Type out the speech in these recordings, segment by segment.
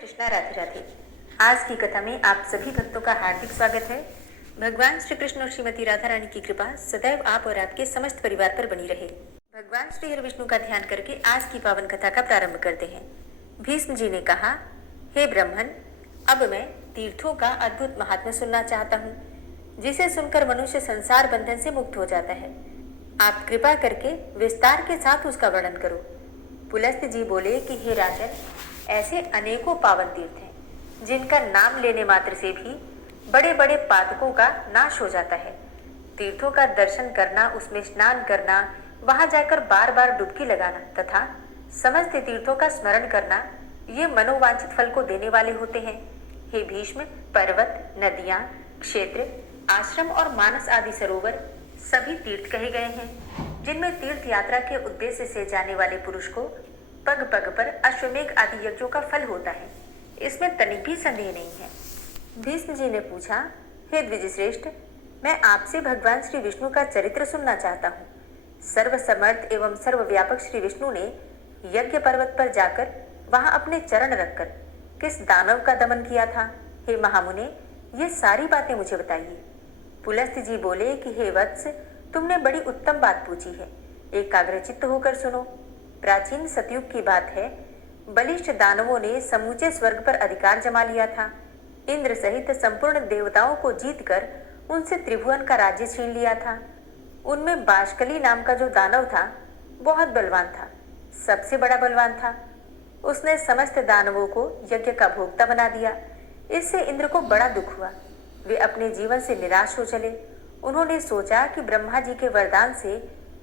कृष्णा, राधे राधे। आज की कथा में आप सभी भक्तों का हार्दिक स्वागत है। भगवान श्री कृष्ण और श्रीमती राधा रानी की कृपा सदैव आप और आपके समस्त परिवार पर बनी रहे। भगवान श्री हरि विष्णु का ध्यान करके आज की पावन कथा का प्रारंभ करते हैं। भीष्म जी ने कहा, हे ब्राह्मण, अब मैं तीर्थों का अद्भुत महात्म्य सुनना चाहता हूँ, जिसे सुनकर मनुष्य संसार बंधन से मुक्त हो जाता है। आप कृपा करके विस्तार के साथ उसका वर्णन करो। पुलस्त्य जी बोले कि हे राजन, ऐसे अनेकों पावन तीर्थ हैं जिनका नाम लेने मात्र से भी बड़े बड़े पातकों का नाश हो जाता है। तीर्थों का दर्शन करना, उसमें स्नान करना, वहां जाकर बार बार डुबकी लगाना तथा समस्त तीर्थों का स्मरण करना, ये मनोवांछित फल को देने वाले होते हैं। हे भीष्म, पर्वत, नदियां, क्षेत्र, आश्रम और मानस आदि सरोवर सभी तीर्थ कहे गए हैं, जिनमें तीर्थ यात्रा के उद्देश्य से जाने वाले पुरुष को पग पग पर अश्वमेघ आदि यज्ञों का फल होता है। इसमें तनिक भी संदेह नहीं है। भीष्म जी ने पूछा, हे द्विजश्रेष्ठ, मैं आपसे भगवान श्री विष्णु का चरित्र सुनना चाहता हूँ। सर्वसमर्थ एवं सर्वव्यापक श्री विष्णु ने यज्ञ पर्वत पर जाकर वहां अपने चरण रखकर किस दानव का दमन किया था? हे महामुने, ये सारी बातें मुझे बताइए। पुलस्त्य जी बोले कि हे वत्स, तुमने बड़ी उत्तम बात पूछी है। एकाग्रचित्त होकर सुनो। प्राचीन सतयुग की बात है। बलिष्ठ दानवों ने समूचे स्वर्ग पर अधिकार जमा लिया था। इंद्र सहित संपूर्ण देवताओं को जीतकर उनसे त्रिभुवन का राज्य छीन लिया था। उनमें बाष्कली नाम का जो दानव था, बहुत बलवान था, सबसे बड़ा बलवान था। उसने समस्त दानवों को यज्ञ का भोक्ता बना दिया। इससे इंद्र को बड़ा दुख हुआ। वे अपने जीवन से निराश हो चले। उन्होंने सोचा कि ब्रह्मा जी के वरदान से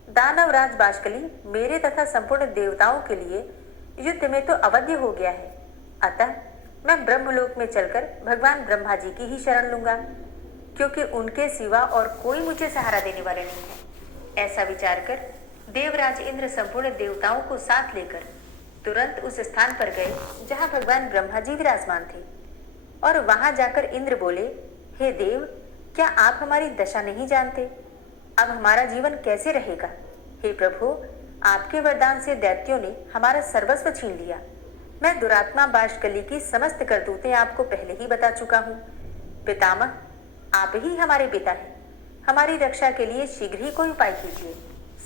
दानवराज बाष्कली मेरे तथा संपूर्ण देवताओं के लिए युद्ध में तो अवध्य हो गया है, अतः मैं ब्रह्मलोक में चलकर भगवान ब्रह्मा जी की ही शरण लूंगा, क्योंकि उनके सिवा और कोई मुझे सहारा देने वाले नहीं है। ऐसा विचार कर देवराज इंद्र संपूर्ण देवताओं को साथ लेकर तुरंत उस स्थान पर गए जहां भगवान ब्रह्मा जी विराजमान थे। और वहां जाकर इंद्र बोले, हे देव, क्या आप हमारी दशा नहीं जानते? अब हमारा जीवन कैसे रहेगा? हे प्रभु, आपके वरदान से दैत्यों ने हमारा सर्वस्व छीन लिया। मैं दुरात्मा बाष्कली की समस्त करतूतें आपको पहले ही बता चुका हूँ। पितामह, आप ही हमारे पिता हैं। हमारी रक्षा के लिए शीघ्र ही कोई उपाय कीजिए।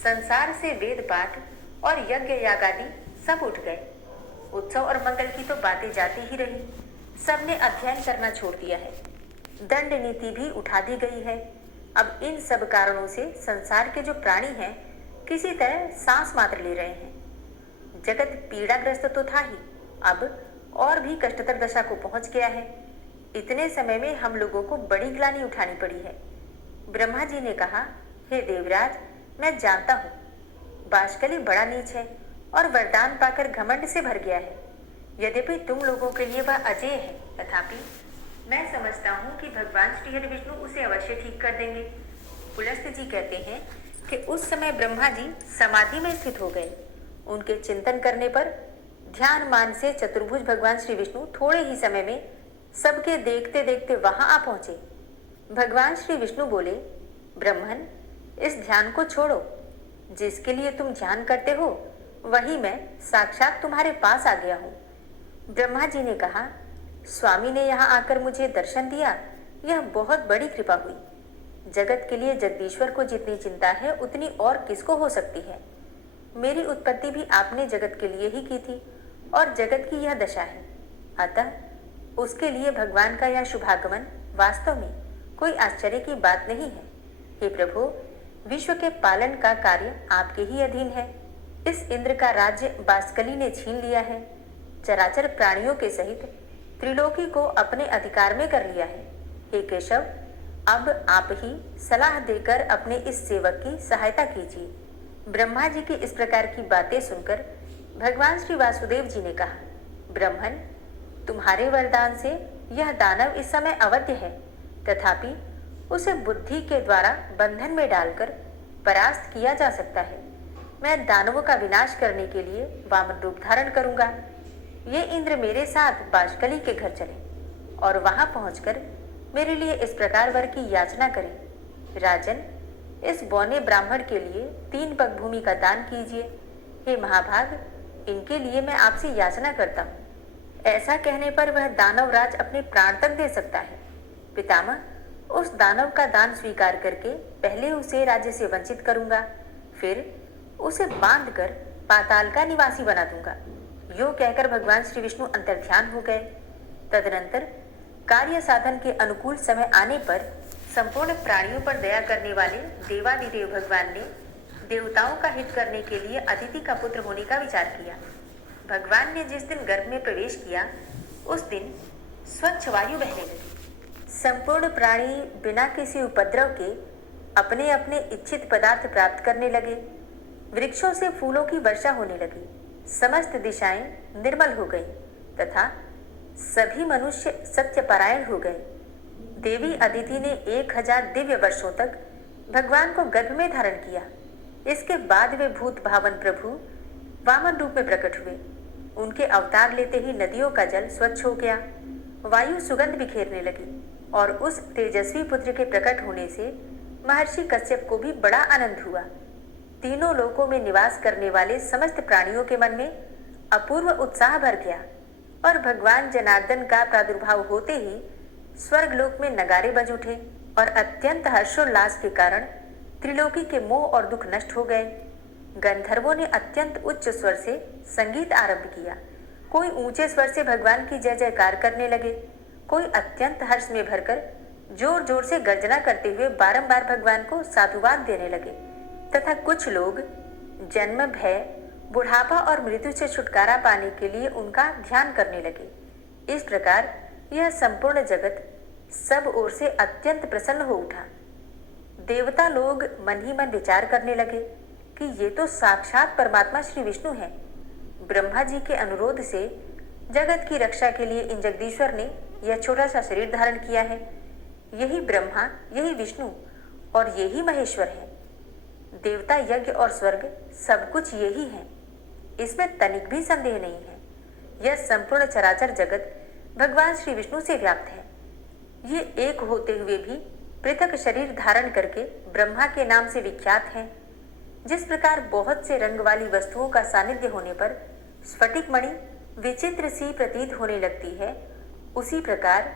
संसार से वेद पाठ और यज्ञ याग आदि सब उठ गए। उत्सव और मंगल की तो बातें जाती ही रही। सबने अध्ययन करना छोड़ दिया है। दंड नीति भी उठा दी गई है। अब इन सब कारणों से संसार के जो प्राणी हैं, किसी तरह सांस मात्र ले रहे हैं। जगत पीड़ाग्रस्त तो था ही, अब और भी कष्टतर दशा को पहुंच गया है। इतने समय में हम लोगों को बड़ी ग्लानि उठानी पड़ी है। ब्रह्मा जी ने कहा, हे देवराज, मैं जानता हूँ बाष्कली बड़ा नीच है और वरदान पाकर घमंड से भर गया है। यद्यपि तुम लोगों के लिए वह अजेय है, तथापि मैं समझता हूँ कि भगवान श्री हरि विष्णु उसे अवश्य ठीक कर देंगे। पुलस्त्य जी कहते हैं कि उस समय ब्रह्मा जी समाधि में स्थित हो गए। उनके चिंतन करने पर ध्यान मान से चतुर्भुज भगवान श्री विष्णु थोड़े ही समय में सबके देखते देखते वहां आ पहुंचे। भगवान श्री विष्णु बोले, ब्राह्मण, इस ध्यान को छोड़ो। जिसके लिए तुम ध्यान करते हो, वही मैं साक्षात तुम्हारे पास आ गया हूँ। ब्रह्मा जी ने कहा, स्वामी ने यहाँ आकर मुझे दर्शन दिया, यह बहुत बड़ी कृपा हुई। जगत के लिए जगदीश्वर को जितनी चिंता है, उतनी और किसको हो सकती है। मेरी उत्पत्ति भी आपने जगत के लिए ही की थी और जगत की यह दशा है, अतः उसके लिए भगवान का यह शुभागमन वास्तव में कोई आश्चर्य की बात नहीं है। हे प्रभु, विश्व के पालन का कार्य आपके ही अधीन है। इस इंद्र का राज्य बाष्कली ने छीन लिया है। चराचर प्राणियों के सहित त्रिलोकी को अपने अधिकार में कर लिया है। हे केशव, अब आप ही सलाह देकर अपने इस सेवक की सहायता कीजिए। ब्रह्मा जी की इस प्रकार की बातें सुनकर भगवान श्री वासुदेव जी ने कहा, ब्राह्मण, तुम्हारे वरदान से यह दानव इस समय अवध्य है, तथापि उसे बुद्धि के द्वारा बंधन में डालकर परास्त किया जा सकता है। मैं दानवों का विनाश करने के लिए वामन रूप धारण करूंगा। ये इंद्र मेरे साथ बाष्कली के घर चले और वहां पहुंचकर मेरे लिए इस प्रकार वर की याचना करें, राजन, इस बौने ब्राह्मण के लिए 3 पग भूमि का दान कीजिए। हे महाभाग, इनके लिए मैं आपसे याचना करता हूँ। ऐसा कहने पर वह दानवराज अपने प्राण तक दे सकता है। पितामह, उस दानव का दान स्वीकार करके पहले उसे राज्य से वंचित करूंगा, फिर उसे बांधकर पाताल का निवासी बना दूंगा। यो कहकर भगवान श्री विष्णु अंतर्ध्यान हो गए। तदनंतर कार्य साधन के अनुकूल समय आने पर संपूर्ण प्राणियों पर दया करने वाले देवादिदेव भगवान ने देवताओं का हित करने के लिए अदिति का पुत्र होने का विचार किया। भगवान ने जिस दिन गर्भ में प्रवेश किया उस दिन स्वच्छ वायु बहने लगी। संपूर्ण प्राणी बिना किसी उपद्रव के अपने अपने इच्छित पदार्थ प्राप्त करने लगे। वृक्षों से फूलों की वर्षा होने लगी। समस्त दिशाएं निर्मल हो गई तथा सभी मनुष्य सत्यपरायण हो गए। देवी अदिति ने 1000 दिव्य वर्षों तक भगवान को गर्भ में धारण किया। इसके बाद वे भूत भावन प्रभु वामन रूप में प्रकट हुए। उनके अवतार लेते ही नदियों का जल स्वच्छ हो गया, वायु सुगंध बिखेरने लगी और उस तेजस्वी पुत्र के प्रकट होने से महर्षि कश्यप को भी बड़ा आनंद हुआ। तीनों लोकों में निवास करने वाले समस्त प्राणियों के मन में अपूर्व उत्साह भर गया और भगवान जनार्दन का प्रादुर्भाव होते ही स्वर्गलोक में नगारे बज उठे और अत्यंत हर्षोल्लास के कारण त्रिलोकी के मोह और दुख नष्ट हो गए। गंधर्वों ने अत्यंत उच्च स्वर से संगीत आरंभ किया। कोई ऊंचे स्वर से भगवान की जय जयकार करने लगे, कोई अत्यंत हर्ष में भरकर जोर जोर से गर्जना करते हुए बारंबार भगवान को साधुवाद देने लगे तथा कुछ लोग जन्म, भय, बुढ़ापा और मृत्यु से छुटकारा पाने के लिए उनका ध्यान करने लगे। इस प्रकार यह संपूर्ण जगत सब ओर से अत्यंत प्रसन्न हो उठा। देवता लोग मन ही मन विचार करने लगे कि ये तो साक्षात परमात्मा श्री विष्णु हैं। ब्रह्मा जी के अनुरोध से जगत की रक्षा के लिए इन जगदीश्वर ने यह छोटा सा शरीर धारण किया है। यही ब्रह्मा, यही विष्णु और यही महेश्वर है। देवता, यज्ञ और स्वर्ग सब कुछ यही है, इसमें तनिक भी संदेह नहीं है। यह संपूर्ण चराचर जगत भगवान श्री विष्णु से व्याप्त है। ये एक होते हुए भी पृथक शरीर धारण करके ब्रह्मा के नाम से विख्यात हैं। जिस प्रकार बहुत से रंग वाली वस्तुओं का सानिध्य होने पर स्फटिक मणि विचित्र सी प्रतीत होने लगती है, उसी प्रकार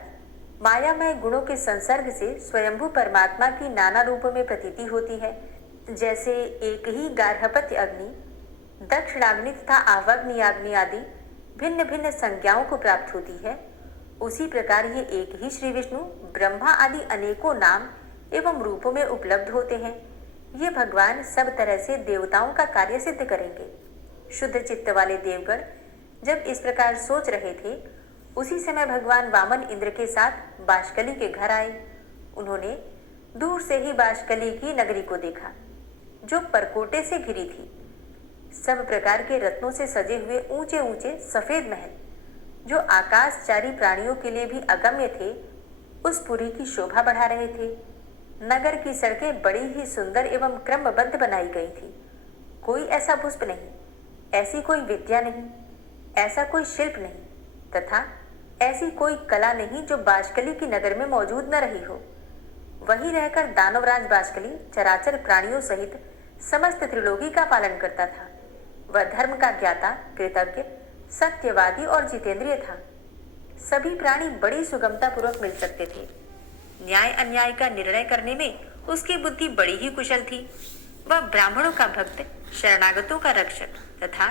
मायामय गुणों के संसर्ग से स्वयंभू परमात्मा की नाना रूपों में प्रतीति होती है। जैसे एक ही गार्हपत्य अग्नि, दक्षिणाग्नि तथा आवग्नियाग्नि आदि भिन्न भिन्न संज्ञाओं को प्राप्त होती है, उसी प्रकार ये एक ही श्री विष्णु ब्रह्मा आदि अनेकों नाम एवं रूपों में उपलब्ध होते हैं। ये भगवान सब तरह से देवताओं का कार्य सिद्ध करेंगे। शुद्ध चित्त वाले देवगण जब इस प्रकार सोच रहे थे, उसी समय भगवान वामन इंद्र के साथ बाष्कली के घर आए। उन्होंने दूर से ही बाष्कली की नगरी को देखा, जो परकोटे से घिरी थी। सब प्रकार के रत्नों से सजे हुए ऊंचे ऊंचे सफेद महल, जो आकाशचारी प्राणियों के लिए भी अगम्य थे, उस पुरी की शोभा बढ़ा रहे थे। नगर की सड़कें बड़ी ही सुंदर एवं क्रमबद्ध बनाई गई थी। कोई ऐसा पुष्प नहीं, ऐसी कोई विद्या नहीं, ऐसा कोई शिल्प नहीं तथा ऐसी कोई कला नहीं जो बाष्कली की नगर में मौजूद न रही हो। वहीं रहकर दानवराज बाष्कली चराचर प्राणियों सहित समस्त त्रिलोकी का पालन करता था। वह धर्म का ज्ञाता, कृतज्ञ, सत्यवादी और जितेंद्रिय था। सभी प्राणी बड़ी सुगमता पूर्वक मिल सकते थे। न्याय अन्याय का निर्णय करने में उसकी बुद्धि बड़ी ही कुशल थी। वह ब्राह्मणों का भक्त, शरणागतों का रक्षक तथा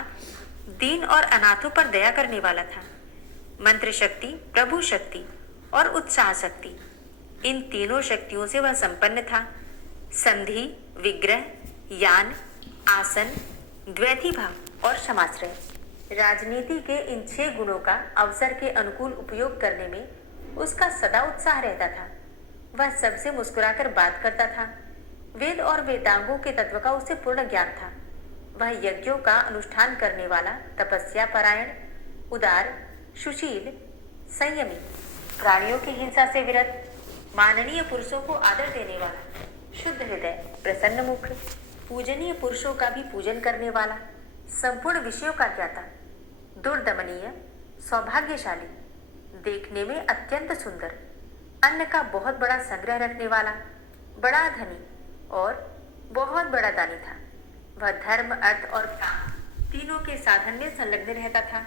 दीन और अनाथों पर दया करने वाला था। मंत्र शक्ति, प्रभु शक्ति और उत्साह शक्ति, इन तीनों शक्तियों से वह संपन्न था। संधि, विग्रह, यान, आसन, द्वैती भाव और क्षमाश्रय, राजनीति के इन 6 गुणों का अवसर के अनुकूल उपयोग करने में उसका सदा उत्साह रहता था। वह सबसे मुस्कुराकर बात करता था। वेद और वेदांगों के तत्व का उसे पूर्ण ज्ञान था। वह यज्ञों का अनुष्ठान करने वाला, तपस्या परायण, उदार, सुशील, संयमी, प्राणियों की हिंसा से विरत, माननीय पुरुषों को आदर देने वाला, शुद्ध हृदय, प्रसन्न मुख, पूजनीय पुरुषों का भी पूजन करने वाला, संपूर्ण विषयों का ज्ञाता, दुर्दमनीय, सौभाग्यशाली, देखने में अत्यंत सुंदर, अन्न का बहुत बड़ा संग्रह रखने वाला, बड़ा धनी और बहुत बड़ा दानी था। वह धर्म, अर्थ और काम तीनों के साधन में संलग्न रहता था।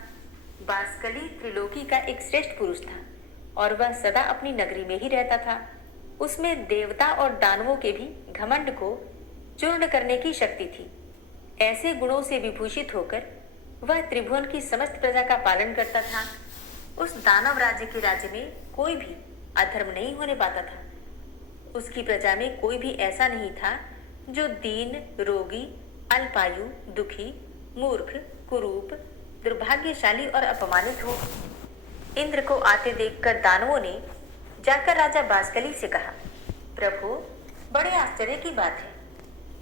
बासकली त्रिलोकी का एक श्रेष्ठ पुरुष था और वह सदा अपनी नगरी में ही रहता था। उसमें देवता और दानवों के भी घमंड को चूर्ण करने की शक्ति थी। ऐसे गुणों से विभूषित होकर वह त्रिभुवन की समस्त प्रजा का पालन करता था। उस दानव राज्य के राज्य में कोई भी अधर्म नहीं होने पाता था। उसकी प्रजा में कोई भी ऐसा नहीं था जो दीन, रोगी, अल्पायु, दुखी, मूर्ख, कुरूप, दुर्भाग्यशाली और अपमानित हो। इंद्र को आते देखकर दानवों ने जाकर राजा बासकली से कहा, प्रभु, बड़े आश्चर्य की बात है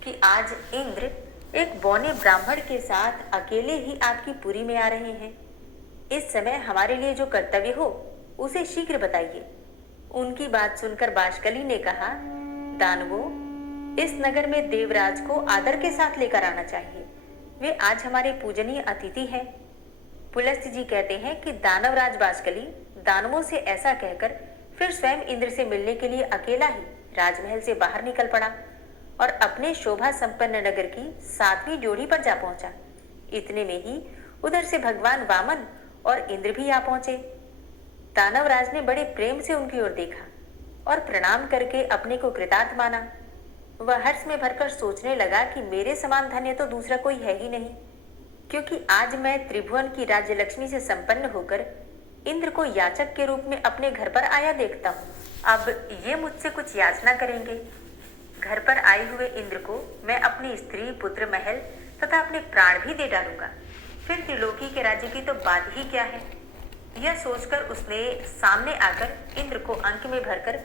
कि आज इंद्र एक बौने ब्राह्मण के साथ अकेले ही आपकी पुरी में आ रहे हैं। इस समय हमारे लिए जो कर्तव्य हो उसे शीघ्र बताइए। उनकी बात सुनकर बासकली ने कहा, दानवों, इस नगर में देवराज को आदर के साथ लेकर आना चाहिए। वे आज हमारे पूजनीय अतिथि हैं। पुलस्त्य जी कहते हैं कि दानवराज बासकली दानवों से ऐसा कहकर फिर स्वयं इंद्र से मिलने के लिए अकेला ही राजमहल से बाहर निकल पड़ा और अपने शोभा संपन्न नगर की 7वीं जोड़ी पर जा पहुंचा। इतने में ही उधर से भगवान वामन और इंद्र भी आ पहुंचे। दानवराज ने बड़े प्रेम से उनकी ओर देखा और प्रणाम करके अपने को कृतार्थ माना। वह हर्ष में भरकर सोचने लगा कि मेरे समान धन्य तो दूसरा कोई है ही नहीं, क्योंकि आज मैं त्रिभुवन की राज्य लक्ष्मी से संपन्न होकर इंद्र को याचक के रूप में अपने घर पर आया देखता हूँ। अब ये मुझसे कुछ याचना करेंगे। घर पर आए हुए इंद्र को मैं अपनी स्त्री, पुत्र, महल तथा अपने प्राण भी दे डालूंगा। फिर त्रिलोकी के राज्य की तो बात ही क्या है। यह सोचकर उसने सामने आकर इंद्र को अंक में भरकर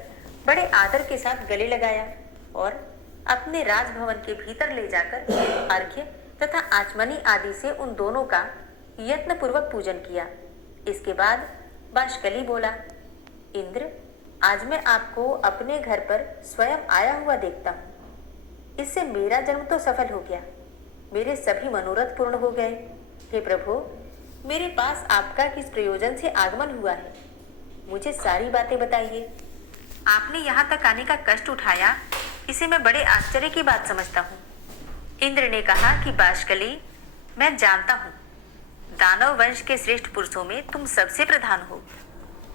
बड़े आदर के साथ गले लगाया और अपने राजभवन के भीतर ले जाकर अर्घ्य तथा आचमनी आदि से उन दोनों का यत्न पूर्वक पूजन किया। इसके बाद बासकली बोला, इंद्र, आज मैं आपको अपने घर पर स्वयं आया हुआ देखता हूँ। इससे मेरा जन्म तो सफल हो गया, मेरे सभी मनोरथ पूर्ण हो गए। हे प्रभु, मेरे पास आपका किस प्रयोजन से आगमन हुआ है, मुझे सारी बातें बताइए। आपने यहाँ तक आने का कष्ट उठाया, इसे मैं बड़े आश्चर्य की बात समझता हूँ। इंद्र ने कहा कि बासकली, मैं जानता हूँ दानव वंश के श्रेष्ठ पुरुषों में तुम सबसे प्रधान हो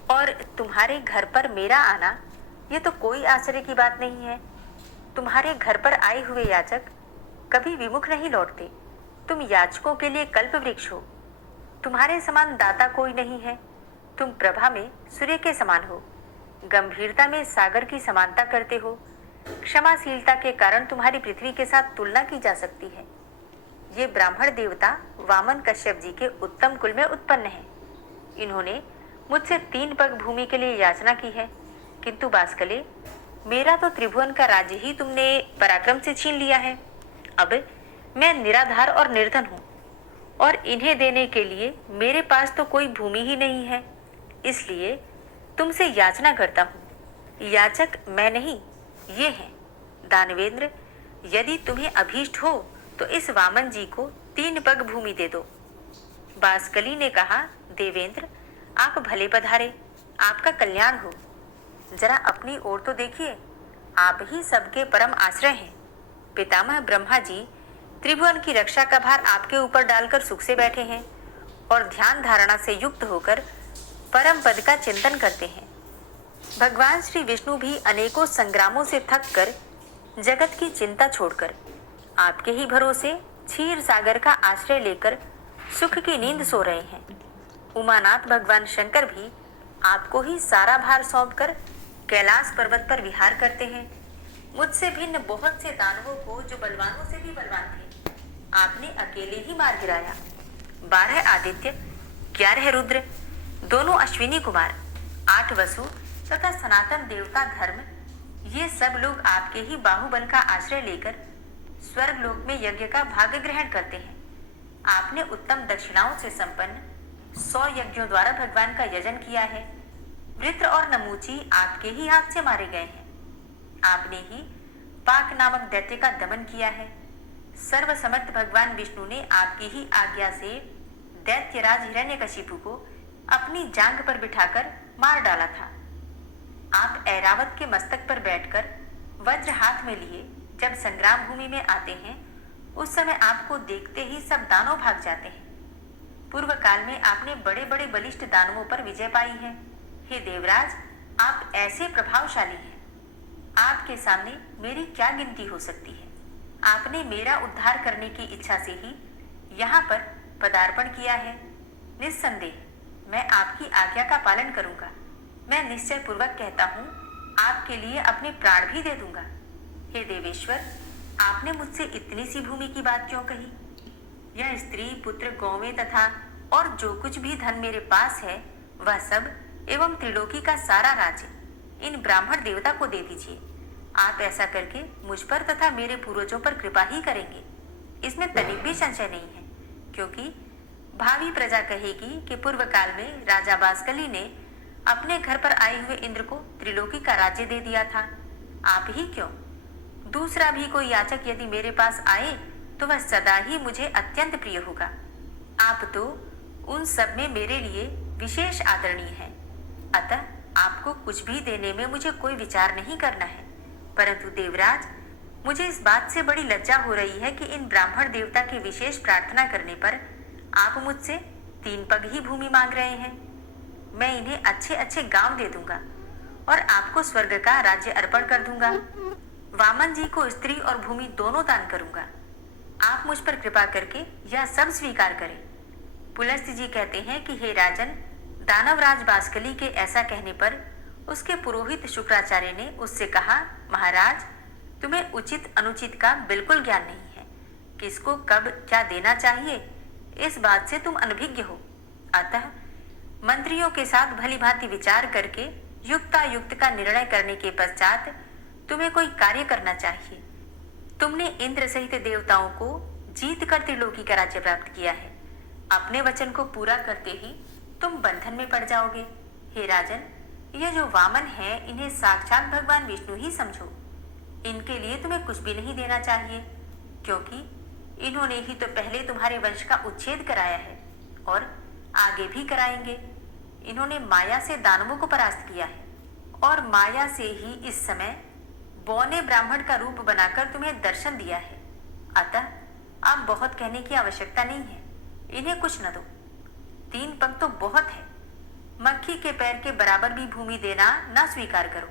और तुम्हारे घर पर मेरा आना यह तो कोई आश्चर्य की बात नहीं है। तुम्हारे घर पर आए हुए याचक कभी विमुख नहीं लौटते। तुम याचकों के लिए कल्प वृक्ष हो। तुम्हारे समान दाता कोई नहीं है। तुम प्रभा में सूर्य के समान हो, गंभीरता में सागर की समानता करते हो। क्षमाशीलता के कारण तुम्हारी पृथ्वी के साथ तुलना की जा सकती है। ये ब्राह्मण देवता वामन कश्यप जी के उत्तम कुल में उत्पन्न है। इन्होंने मुझसे 3 पग भूमि के लिए याचना की है, किंतु बासकले, मेरा तो त्रिभुवन का राज्य ही तुमने पराक्रम से छीन लिया है। अब मैं निराधार और निर्धन हूँ और इन्हें देने के लिए मेरे पास तो कोई भूमि ही नहीं है। इसलिए तुमसे याचना करता हूँ। याचक मैं नहीं, ये हैं दानवेंद्र। यदि तुम्हें अभीष्ट हो तो इस वामन जी को 3 पग भूमि दे दो। बासकली ने कहा, देवेंद्र, आप भले पधारे, आपका कल्याण हो। जरा अपनी ओर तो देखिए, आप ही सबके परम आश्रय हैं। पितामह ब्रह्मा जी त्रिभुवन की रक्षा का भार आपके ऊपर डालकर सुख से बैठे हैं और ध्यान धारणा से युक्त होकर परम पद का चिंतन करते हैं। भगवान श्री विष्णु भी अनेकों संग्रामों से थक कर जगत की चिंता छोड़कर आपके ही भरोसे क्षीर सागर का आश्रय लेकर सुख की नींद सो रहे हैं। उमानाथ भगवान शंकर भी आपको ही सारा भार सौंपकर कैलाश पर्वत पर विहार करते हैं। मुझसे भिन्न बहुत से दानवों को, जो बलवानों से भी बलवान थे, आपने अकेले ही मार गिराया। 12 आदित्य, 11 रुद्र, 2 अश्विनी कुमार, 8 वसु तथा सनातन देवता धर्म, ये सब लोग आपके ही बाहुबल का आश्रय लेकर स्वर्ग लोक में यज्ञ का भाग ग्रहण करते हैं। आपने उत्तम दक्षिणाओं से संपन्न 100 यज्ञों द्वारा भगवान का यजन किया है। वृत्र और नमूची आपके ही हाथ से मारे गए हैं। आपने ही पाक नामक दैत्य का दमन किया है। सर्वसमर्थ भगवान विष्णु ने आपकी ही आज्ञा से दैत्यराज हिरण्यकशिपु को अपनी जांघ पर बिठाकर मार डाला था। आप ऐरावत के मस्तक पर बैठकर वज्र हाथ में लिए जब संग्राम भूमि में आते हैं, उस समय आपको देखते ही सब दानव भाग जाते हैं। पूर्व काल में आपने बड़े बड़े बलिष्ठ दानवों पर विजय पाई है। हे देवराज, आप ऐसे प्रभावशाली हैं, आपके सामने मेरी क्या गिनती हो सकती है। आपने मेरा उद्धार करने की इच्छा से ही यहाँ पर पदार्पण किया है। निस्संदेह मैं आपकी आज्ञा का पालन करूंगा। मैं निश्चय पूर्वक कहता हूँ, आपके लिए अपने प्राण भी दे दूंगा। हे देवेश्वर, आपने मुझसे इतनी सी भूमि की बात क्यों कही? यह स्त्री, पुत्र, गौवें तथा और जो कुछ भी धन मेरे पास है वह सब एवं त्रिलोकी का सारा राज्य इन ब्राह्मण देवता को दे दीजिए। आप ऐसा करके मुझ पर तथा मेरे पूर्वजों पर कृपा ही करेंगे, इसमें तनिक भी संशय नहीं है। क्योंकि भावी प्रजा कहेगी कि पूर्व काल में राजा बासकली ने अपने घर पर आए हुए इंद्र को त्रिलोकी का राज्य दे दिया था। आप ही क्यों, दूसरा भी कोई याचक यदि मेरे पास आए तो वह सदा ही मुझे अत्यंत प्रिय होगा। आप तो उन सब में मेरे लिए विशेष आदरणीय हैं। अतः आपको कुछ भी देने में मुझे कोई विचार नहीं करना है। परंतु देवराज, मुझे इस बात से बड़ी लज्जा हो रही है कि इन ब्राह्मण देवता की विशेष प्रार्थना करने पर आप मुझसे 3 पग ही भूमि मांग रहे हैं। मैं इन्हें अच्छे अच्छे गांव दे दूंगा और आपको स्वर्ग का राज्य अर्पण कर दूंगा। वामन जी को स्त्री और भूमि दोनों दान करूंगा। आप मुझ पर कृपा करके यह सब स्वीकार करें। पुलस्त्य जी कहते हैं कि हे राजन, दानवराज बासकली के ऐसा कहने पर उसके पुरोहित शुक्राचार्य ने उससे कहा, महाराज, तुम्हें उचित अनुचित का बिल्कुल ज्ञान नहीं है। किसको कब क्या देना चाहिए इस बात से तुम अनभिज्ञ हो। अतः मंत्रियों के साथ भली भांति विचार करके युक्तायुक्त का निर्णय करने के पश्चात तुम्हें कोई कार्य करना चाहिए। तुमने इंद्र सहित देवताओं को जीत कर त्रिलोकी का राज्य प्राप्त किया है। अपने वचन को पूरा करते ही तुम बंधन में पड़ जाओगे। हे राजन, ये जो वामन है इन्हें साक्षात भगवान विष्णु ही समझो। इनके लिए तुम्हें कुछ भी नहीं देना चाहिए, क्योंकि इन्होंने ही तो पहले तुम्हारे वंश का उच्छेद कराया है और आगे भी कराएंगे। इन्होंने माया से दानवों को परास्त किया है और माया से ही इस समय बौने ब्राह्मण का रूप बनाकर तुम्हें दर्शन दिया है। अतः अब बहुत कहने की आवश्यकता नहीं है, इन्हें कुछ न दो। 3 पग तो बहुत है। मक्खी के पैर के बराबर भी भूमि देना न स्वीकार करो।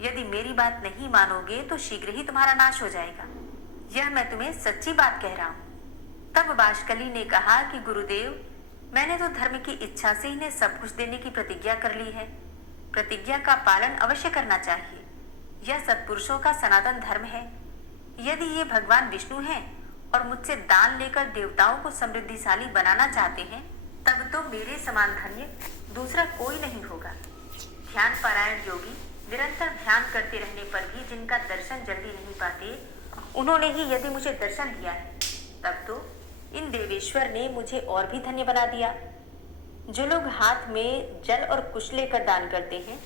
यदि मेरी बात नहीं मानोगे तो शीघ्र ही तुम्हारा नाश हो जाएगा। यह मैं तुम्हें सच्ची बात कह रहा हूं। तब बाष्कली ने कहा कि गुरुदेव, मैंने तो धर्म की इच्छा से इन्हें सब कुछ देने की प्रतिज्ञा कर ली है। प्रतिज्ञा का पालन अवश्य करना चाहिए। यह सत्पुरुषों का सनातन धर्म है। यदि ये भगवान विष्णु हैं और मुझसे दान लेकर देवताओं को समृद्धिशाली बनाना चाहते हैं, तब तो मेरे समान धन्य दूसरा कोई नहीं होगा। ध्यान पारायण योगी निरंतर ध्यान करते रहने पर भी जिनका दर्शन जल्दी नहीं पाते, उन्होंने ही यदि मुझे दर्शन दिया है, तब तो इन देवेश्वर ने मुझे और भी धन्य बना दिया। जो लोग हाथ में जल और कुश लेकर दान करते हैं,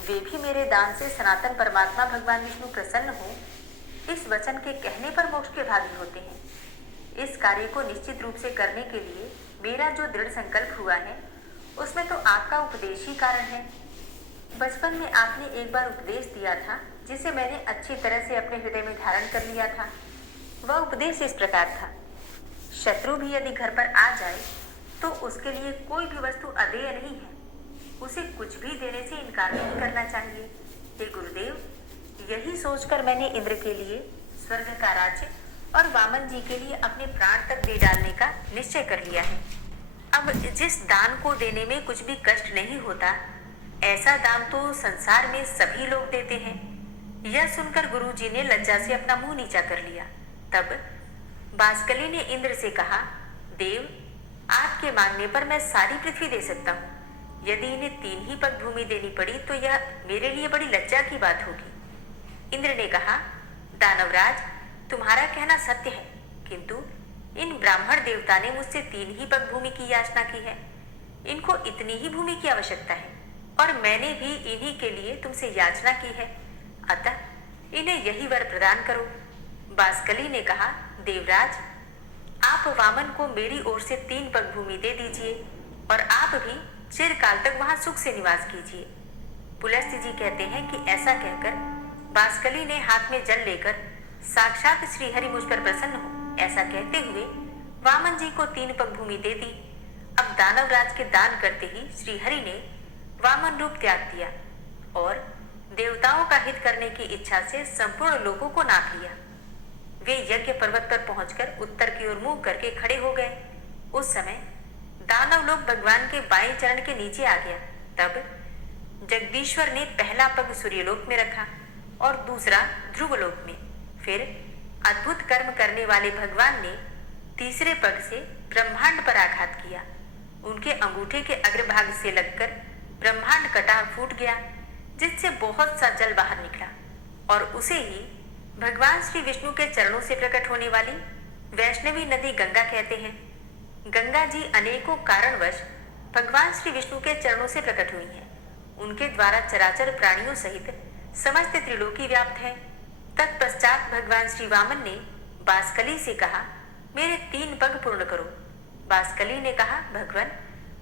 वे भी मेरे दान से सनातन परमात्मा भगवान विष्णु प्रसन्न हो, इस वचन के कहने पर मोक्ष के भागी होते हैं। इस कार्य को निश्चित रूप से करने के लिए मेरा जो दृढ़ संकल्प हुआ है, उसमें तो आपका उपदेश ही कारण है। बचपन में आपने एक बार उपदेश दिया था, जिसे मैंने अच्छी तरह से अपने हृदय में धारण कर लिया था। वह उपदेश इस प्रकार था, शत्रु भी यदि घर पर आ जाए तो उसके लिए कोई भी वस्तु अदेय नहीं है। उसे कुछ भी देने से इनकार नहीं करना चाहिए। हे गुरुदेव, यही सोचकर मैंने इंद्र के लिए स्वर्ग का राज्य और वामन जी के लिए अपने प्राण तक दे डालने का निश्चय कर लिया है। अब जिस दान को देने में कुछ भी कष्ट नहीं होता, ऐसा दान तो संसार में सभी लोग देते हैं। यह सुनकर गुरु जी ने लज्जा से अपना मुंह नीचा कर लिया। तब बाष्कली ने इंद्र से कहा, देव, आपके मांगने पर मैं सारी पृथ्वी दे सकता हूँ। यदि इन्हें 3 ही पग भूमि देनी पड़ी तो यह मेरे लिए बड़ी लज्जा की बात होगी। इंद्र ने कहा, दानवराज, तुम्हारा कहना सत्य है, किंतु इन ब्राह्मण देवता ने मुझसे 3 ही पग भूमि की याचना की है। इनको इतनी ही भूमि की आवश्यकता है और मैंने भी इन्हीं के लिए तुमसे याचना की है। अतः इन्हें यही वर प्रदान करो। बाष्कली ने कहा, देवराज, आप वामन को मेरी ओर से 3 पग भूमि दे दीजिए और आप भी चिरकाल तक वहां सुख से निवास कीजिए। पुलस्त्य जी कहते हैं कि ऐसा कहकर बाष्कली ने हाथ में जल लेकर साक्षात श्रीहरि मुझ पर प्रसन्न हो, ऐसा कहते हुए वामन जी को 3 पग भूमि दे दी। अब दानवराज के दान करते ही श्रीहरि ने वामन रूप त्याग दिया और देवताओं का हित करने की इच्छा से संपूर्ण लोगों को नाप लिया। वे यज्ञ पर्वत पर पहुंचकर उत्तर की ओर मुंह करके खड़े हो गए। उस समय दानव लोग भगवान के बाएं चरण के नीचे आ गया। तब जगदीश्वर ने पहला पग सूर्यलोक में रखा और दूसरा ध्रुवलोक में। फिर अद्भुत कर्म करने वाले भगवान ने तीसरे पग से ब्रह्मांड पर आघात किया। उनके अंगूठे के अग्रभाग से लगकर ब्रह्मांड कटा फूट गया, जिससे बहुत सा जल बाहर निकला और उसे ही भगवान श्री विष्णु के चरणों से प्रकट होने वाली वैष्णवी नदी गंगा कहते हैं। गंगा जी अनेकों कारणवश भगवान श्री विष्णु के चरणों से प्रकट हुई हैं। उनके द्वारा चराचर प्राणियों सहित समस्त त्रिलोकी व्याप्त है। तत्पश्चात भगवान श्री वामन ने बासकली से कहा, मेरे 3 पग पूर्ण करो। बासकली ने कहा, भगवान,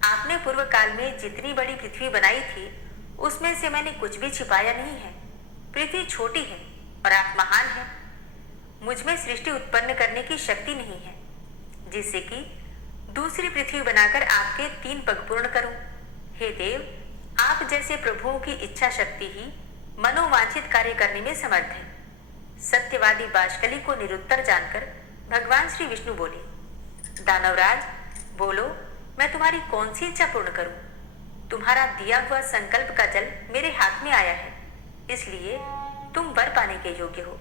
आपने पूर्व काल में जितनी बड़ी पृथ्वी बनाई थी उसमें से मैंने कुछ भी छिपाया नहीं है। पृथ्वी छोटी है और आप महान हैं। मुझ में सृष्टि उत्पन्न करने की शक्ति नहीं है, जिससे कि दूसरी पृथ्वी बनाकर आपके 3 पग पूर्ण करूं। हे देव, आप जैसे प्रभुओं की इच्छा शक्ति ही मनोवांछित कार्य करने में समर्थ है। सत्यवादी बाष्कली को निरुत्तर जानकर भगवान श्री विष्णु बोले, दानवराज, बोलो, मैं तुम्हारी कौन सी इच्छा पूर्ण करूं? तुम्हारा दिया हुआ संकल्प का जल मेरे हाथ में आया है, इसलिए तुम वर पाने के योग्य हो,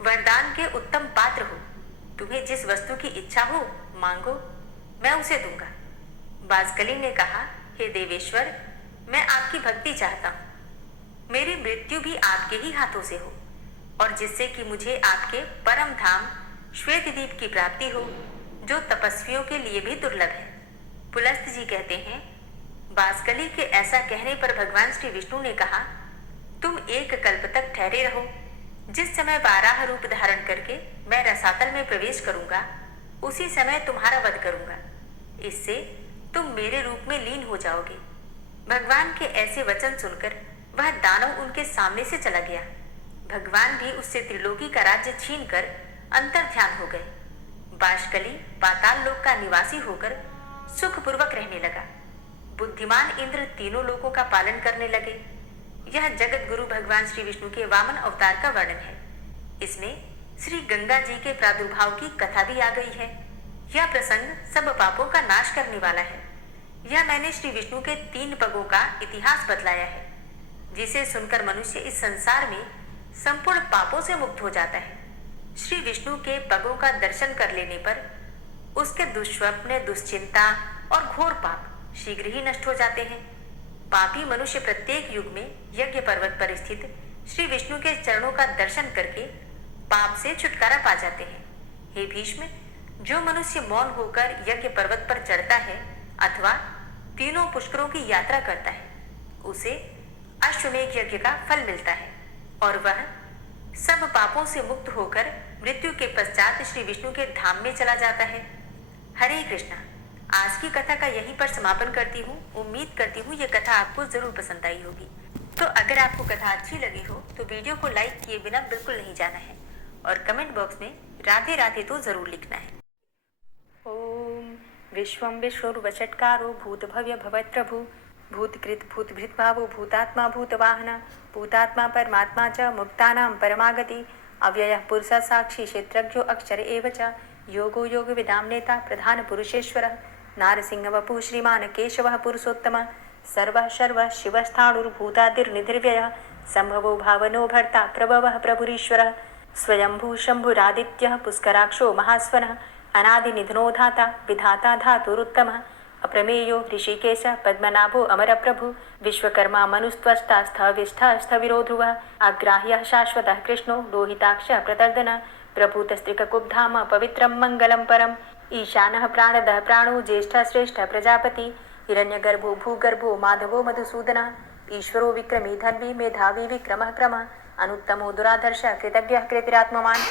वरदान के उत्तम पात्र हो। तुम्हें जिस वस्तु की इच्छा हो मांगो, मैं उसे दूंगा। बाष्कली ने कहा, हे देवेश्वर, मैं आपकी भक्ति चाहता हूँ। मेरी मृत्यु भी आपके ही हाथों से हो और जिससे कि मुझे आपके परम धाम श्वेतद्वीप की प्राप्ति हो, जो तपस्वियों के लिए भी दुर्लभ है। पुलस्त जी कहते हैं, बाष्कली के ऐसा कहने पर भगवान श्री विष्णु ने कहा, तुम 1 कल्प तक ठहरे रहो। जिस समय वाराह रूप धारण करके मैं रसातल में प्रवेश करूंगा, उसी समय तुम्हारा वध करूंगा। इससे तुम मेरे रूप में लीन हो जाओगे। भगवान के ऐसे वचन सुनकर वह दानव उनके सामने से चला गया। भगवान भी उससे त्रिलोकी का राज्य छीनकर अंतर ध्यान हो गए। बाष्कली पाताल लोक का निवासी होकर सुखपूर्वक रहने लगा। बुद्धिमान इंद्र तीनों लोकों का पालन करने लगे। यह जगत गुरु भगवान श्री विष्णु के वामन अवतार का वर्णन है। इसमें श्री गंगा जी के प्रादुर्भाव की कथा भी आ गई है। यह प्रसंग सब पापों का नाश करने वाला है। यह मैंने श्री विष्णु के 3 पगों का इतिहास बतलाया है, जिसे सुनकर मनुष्य इस संसार में संपूर्ण पापों से मुक्त हो जाता है। श्री विष्णु के पगों का दर्शन कर लेने पर उसके दुष्स्वप्न, दुश्चिंता और घोर पाप शीघ्र ही नष्ट हो जाते हैं। पापी मनुष्य प्रत्येक युग में यज्ञ पर्वत पर स्थित श्री विष्णु के चरणों का दर्शन करके पाप से छुटकारा पा जाते हैं। हे भीष्म, जो मनुष्य मौन होकर यज्ञ पर्वत पर चढ़ता है अथवा तीनों पुष्करों की यात्रा करता है, उसे अश्वमेध यज्ञ का फल मिलता है और वह सब पापों से मुक्त होकर मृत्यु के पश्चात श्री विष्णु के धाम में चला जाता है। हरे कृष्णा। आज की कथा का यहीं पर समापन करती हूँ। उम्मीद करती हूँ ये कथा आपको जरूर पसंद आई होगी। तो अगर आपको कथा अच्छी लगी हो तो वीडियो को लाइक किए बिना बिल्कुल नहीं जाना है और कमेंट बॉक्स में राधे राधे तो जरूर लिखना है। ओम विश्वं विष्णुर्वषट्कारो भूतभव्य भवत्प्रभु भूतकृत भूतभृद्भावो भूतात्मा भूतवाहन भूतात्मा परमात्मा च मुक्तानां परमागति अव्ययः पुरुषः साक्षी क्षेत्रज्ञो अक्षर एव च योगो योगविदां नेता प्रधान पुरुषेश्वरः नारसिंहवपुः श्रीमान् केशवः पुरुषोत्तमः सर्वः शर्वः शिवस्थाणुर्भूतादिर्निधिर्व्ययः सम्भवो भावनो भर्ता प्रभवः प्रभुरीश्वरः स्वयंभू शम्भुरादित्यः पुष्कराक्षो महास्वनः अनादिनिधनो धाता विधाता धातुरुत्तमः अप्रमेयो ऋषिकेश पद्मनाभो अमरप्रभु विश्वकर्मा मनुस्त्वष्टा स्थविष्ठः स्थविरो ध्रुवः अग्राह्यः शाश्वतः कृष्णो लोहिताक्षः प्रतर्दनः प्रभूतस्त्रिककुब्धाम पवित्रं मङ्गलं परम् ईशानः प्राणदः प्राणो ज्येष्ठः श्रेष्ठः प्रजापति हिरण्यगर्भो भूगर्भो माधवो मधुसूदनः ईश्वरो विक्रमी धन्वी मेधावी विक्रमः क्रमः अनुत्तमो दुराधर्षः कृतज्ञः कृतिरात्मवान्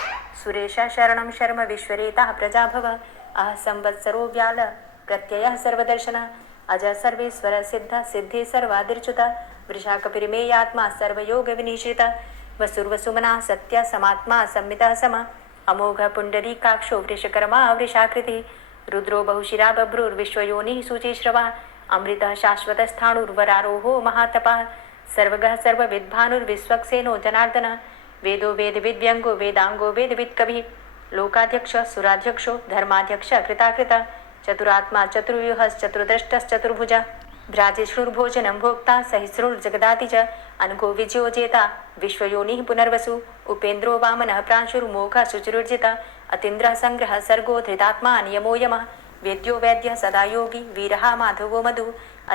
सुरेशः शरणं शर्म विश्वरेताः प्रजाभवः अह संवत्सरो व्याल प्रत्ययः सर्वदर्शनः अजः सर्वेश्वर सिद्ध सिद्धि सर्वादिर्च्युतः वृषाकपिरिमेयात्मा सर्वयोगविनिश्रितः वसुर्वसुमनः सत्य समात्मा संमितः समः अमोघ पुण्डरीकाक्षो वृषकर्मा वृषाकृतिः रुद्रो बहुशिरा बभ्रुर्विश्वयोनिः शुचिश्रवा अमृतः शाश्वतस्थाणुर्वरारोहो महातपः सर्वगः सर्वविद्भानुर्विश्वक्सेनो जनार्दनः वेदो वेदविद्व्यङ्गो वेदाङ्गो वेदवित्कविः लोकाध्यक्ष सुराध्यक्षो धर्माध्यक्ष कृताकृत चतुरात्मा चतुर्व्यूहश्चतुर्द्रष्टश्चतुर्भुज भ्राजिष्णुर्भोजनं भोक्ता सहिष्णुर्जगदाति च अनघो विजयो जेता विश्वयोनिः पुनर्वसु उपेन्द्रो वामनः प्रांशुर्मोघः शुचिरुर्जिता अतीन्द्रः संग्रहः सर्गो धृतात्मा नियमो यमः वेद्यो वैद्यः सदा योगी वीरः माधवो मधु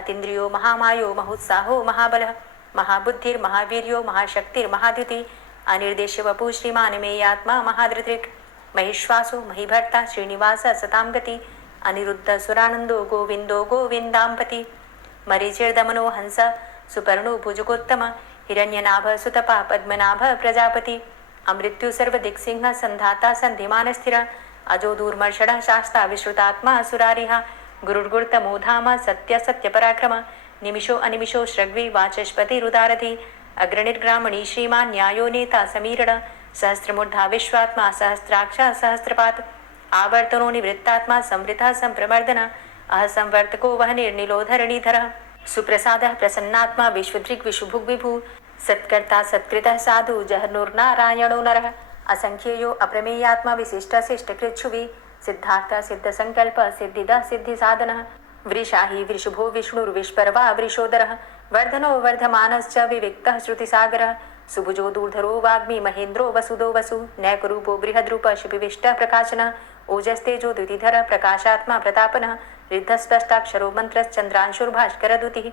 अतीन्द्रियो महामायो महोत्साहो महाबलः महाबुद्धिर्महावीर्यो महाशक्तिर्महाद्युति अनिर्देश्य वपु श्रीमान् मेयात्मा महाधृतिक् महिश्वासो महिभर्ता श्रीनिवास सतां गति अनिरुद्ध सुरानंदो गोविंदो गोविंदांपति मरीचिर्दमनो हंस सुपर्णो भुजगोत्तम हिरण्यनाभ सुतपा पद्मनाभ प्रजापति अमृत्यु सर्वदिक्सिंह संधाता संधिमान स्थिर अजो दूर्मर्षण शास्ता विश्रुतात्मा सुरारिहा गुरुर्गुर्तमोधाम सत्य सत्य पराक्रम निमिषो अनिमिषो श्रग्वी वाचस्पति रुदारथि अग्रणिर्ग्रामणी श्रीमान न्यायो नेता समीरण सहस्रमूर्धा विश्वात्मा सहस्राक्ष सहस्रपात आवर्तनो निवृत्तात्मा संवृता संप्रमर्दन अहसंवर्तको वह निर्निलो धरणीधर सुप्रसादः प्रसन्नात्मा विश्वदृक् विशुभुग् विभु सत्कर्ता सत्कृतः साधु जहनुर्नारायणो नरः असंख्येयो अप्रमेयात्मा विशिष्ट शिष्टकृच्छुवि सिद्धार्थ सिद्ध संकल्प सिद्धिदः सिद्धि साधनः वृषाहि वृषभो विष्णुर्विष्पर्वा वृषोदरः वर्धनो वर्धमानश्च विविक्तः श्रुतिसागरः सुभुजो दूर्धरो वाग्मी महेन्द्रो वसुदो वसु नैकरूपो बृहद्रूप शिपिविष्ट प्रकाशनः ओजस्तेजो द्युतिधर प्रकाशात्मा प्रतापनः रिद्धस्पष्टाक्षरो मन्त्रश्चन्द्रांशुर्भास्करद्युतिः